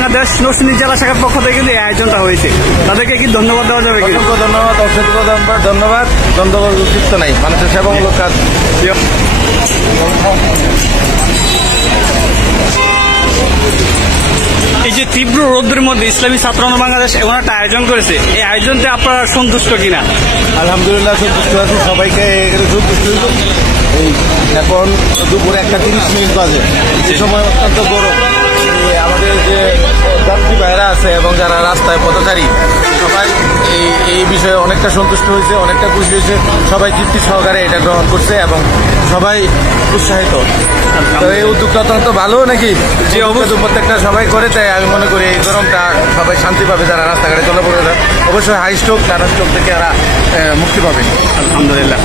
বাংলাদেশ নরসিংদী জেলা শাখার পক্ষ থেকে কিন্তু এই আয়োজনটা হয়েছে। তাদেরকে কি ধন্যবাদ দেওয়া যাবে? অসংখ্য ধন্যবাদ, অসংখ্য ধন্যবাদ। ধন্যবাদ উচিত নাই, মানুষের সেবামূলক কাজ। এই যে তীব্র রোদ্রের মধ্যে ইসলামী ছাত্র বাংলাদেশ এমন একটা আয়োজন করেছে, এই আয়োজনতে আপনারা সন্তুষ্ট কিনা? আলহামদুলিল্লাহ সন্তুষ্ট আছি, সবাইকে সন্তুষ্ট হইব। এই এখন দুপুরে 1:30 বাজে, এই সময় অত্যন্ত গরম। আমাদের যে যাত্রী ভাইরা আছে এবং যারা রাস্তায় পথচারী সবাই এই বিষয়ে অনেকটা সন্তুষ্ট হয়েছে, অনেকটা খুশি হয়েছে। সবাই তৃপ্তি সহকারে এটা গ্রহণ করছে এবং সবাই উৎসাহিত। তো এই উদ্যোগটা অত্যন্ত ভালো নাকি, যে অবশ্যই প্রত্যেকটা সবাই করে, তাই আমি মনে করি এই গরমটা সবাই শান্তি পাবে। যারা রাস্তাঘাটে চলাফেরা করে অবশ্যই হাই স্ট্রোক, টানা স্ট্রোক থেকে এরা মুক্তি পাবে। আলহামদুলিল্লাহ।